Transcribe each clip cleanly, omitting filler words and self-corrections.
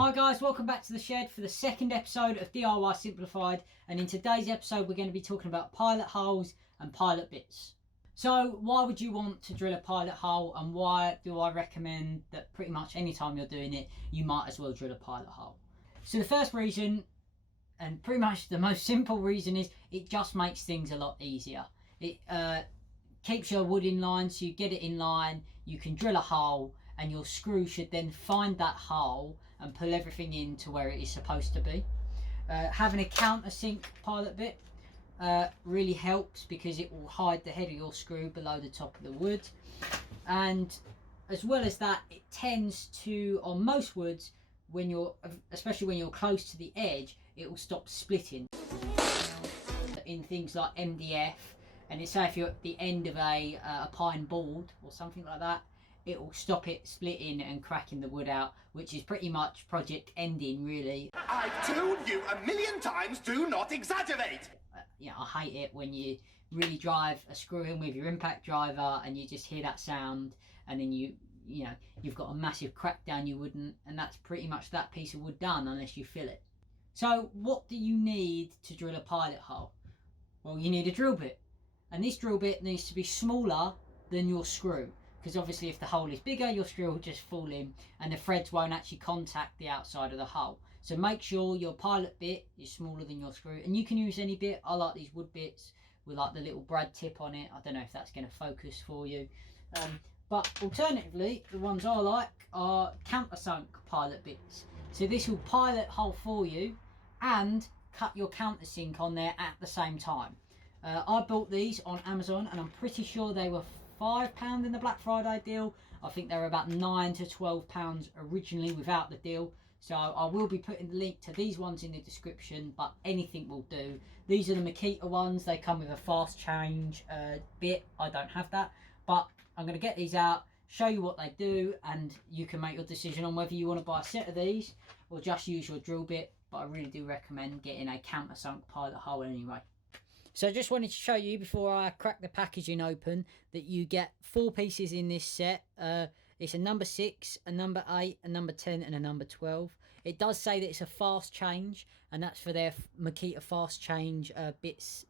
Hi guys, welcome back to the shed for the second episode of DIY Simplified, and in today's episode we're going to be talking about pilot holes and pilot bits. So why would you want to drill a pilot hole, and why do I recommend that pretty much any time you're doing it you might as well drill a pilot hole? So the first reason, and pretty much the most simple reason, is it just makes things a lot easier. It keeps your wood in line, so you get it in line, you can drill a hole, and your screw should then find that hole and pull everything in to where it is supposed to be. Having a countersink pilot bit really helps because it will hide the head of your screw below the top of the wood, and as well as that, it tends to, on most woods, especially when you're close to the edge, it will stop splitting. In things like MDF, and it's say if you're at the end of a pine board or something like that, it will stop it splitting and cracking the wood out, which is pretty much project ending, really. I've told you a million times, do not exaggerate. I hate it when you really drive a screw in with your impact driver and you just hear that sound, and then you've got a massive crack down your wood, and that's pretty much that piece of wood done unless you fill it. So what do you need to drill a pilot hole? Well, you need a drill bit, and this drill bit needs to be smaller than your screw, because obviously if the hole is bigger, your screw will just fall in and the threads won't actually contact the outside of the hole. So make sure your pilot bit is smaller than your screw, and you can use any bit. I like these wood bits with like the little brad tip on it. I don't know if that's going to focus for you, but alternatively the ones I like are countersunk pilot bits. So this will pilot hole for you and cut your countersink on there at the same time. I bought these on Amazon, and I'm pretty sure they were £5 in the Black Friday deal. I think they were about £9 to £12 originally without the deal. So I will be putting the link to these ones in the description, but anything will do. These are the Makita ones. They come with a fast change bit. I don't have that, but I'm going to get these out, show you what they do, and you can make your decision on whether you want to buy a set of these or just use your drill bit. But I really do recommend getting a countersunk pilot hole anyway. So I just wanted to show you before I crack the packaging open that you get 4 pieces in this set. It's a number 6, a number 8, a number 10 and a number 12. It does say that it's a fast change, and that's for their Makita fast change bits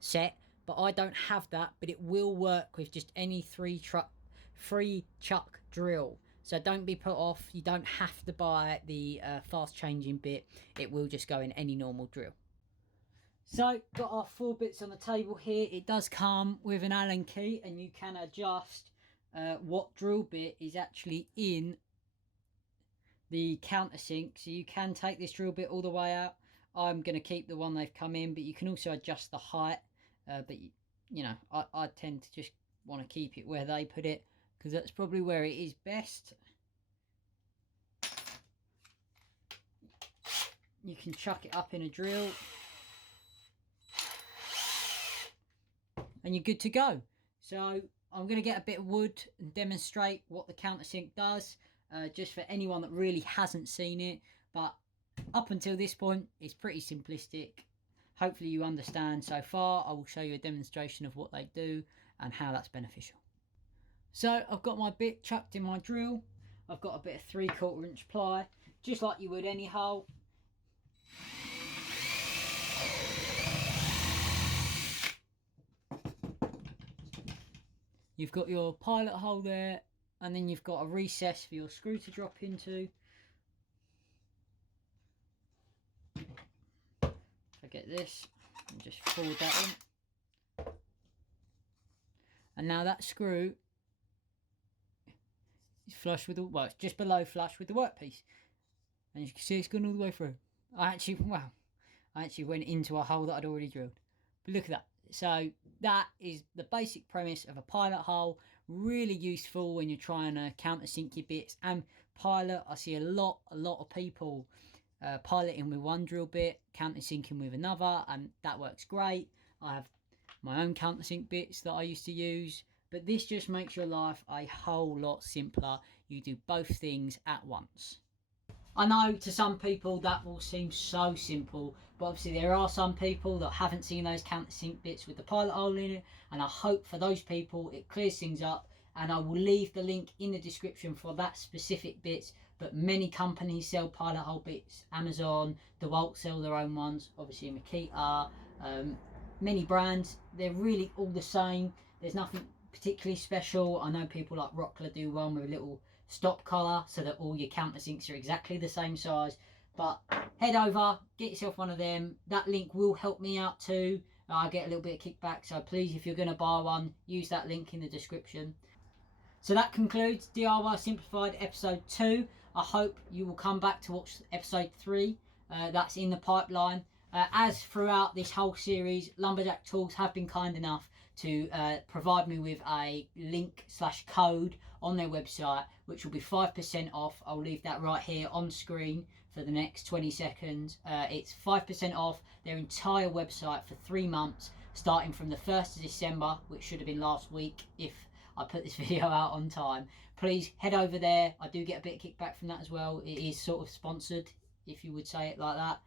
set, but I don't have that. But it will work with just any 3 chuck drill, so don't be put off. You don't have to buy the fast changing bit. It will just go in any normal drill. So got our 4 bits on the table here. It does come with an Allen key, and you can adjust what drill bit is actually in the countersink. So you can take this drill bit all the way out. I'm going to keep the one they've come in, but you can also adjust the height. But I tend to just want to keep it where they put it, because that's probably where it is best. You can chuck it up in a drill, and you're good to go. So I'm going to get a bit of wood and demonstrate what the countersink does, just for anyone that really hasn't seen it. But up until this point, it's pretty simplistic. Hopefully you understand so far. I will show you a demonstration of what they do and how that's beneficial. So I've got my bit chucked in my drill. I've got a bit of 3/4 inch ply, just like you would any hole. You've got your pilot hole there, and then you've got a recess for your screw to drop into. I get this and just forward that in. And now that screw is flush with well, it's just below flush with the workpiece. And you can see it's gone all the way through. I actually went into a hole that I'd already drilled. But look at that. So that is the basic premise of a pilot hole. Really useful when you're trying to countersink your bits and pilot. I see a lot of people piloting with one drill bit, countersinking with another, and that works great. I have my own countersink bits that I used to use, but this just makes your life a whole lot simpler. You do both things at once. I know to some people that will seem so simple, but obviously there are some people that haven't seen those countersink bits with the pilot hole in it, and I hope for those people it clears things up, and I will leave the link in the description for that specific bits but many companies sell pilot hole bits. Amazon, DeWalt sell their own ones, obviously Makita, many brands. They're really all the same. There's nothing particularly special. I know people like Rockler do one with a little stop collar so that all your countersinks are exactly the same size. But head over, get yourself one of them. That link will help me out too. I get a little bit of kickback, so please, if you're going to buy one, use that link in the description. So that concludes DIY Simplified episode 2. I hope you will come back to watch episode 3. That's in the pipeline. As throughout this whole series, Lumberjack Tools have been kind enough to provide me with a link/code on their website, which will be 5% off. I'll leave that right here on screen for the next 20 seconds. It's 5% off their entire website for 3 months, starting from the 1st of December, which should have been last week if I put this video out on time. Please head over there. I do get a bit of kickback from that as well. It is sort of sponsored, if you would say it like that.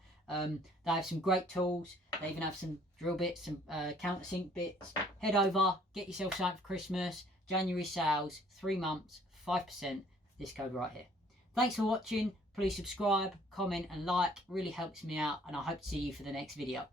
They have some great tools. They even have some drill bits, some countersink bits. Head over, get yourself something for Christmas. January sales, 3 months, 5%. This code right here. Thanks for watching. Please subscribe, comment and like. Really helps me out, and I hope to see you for the next video.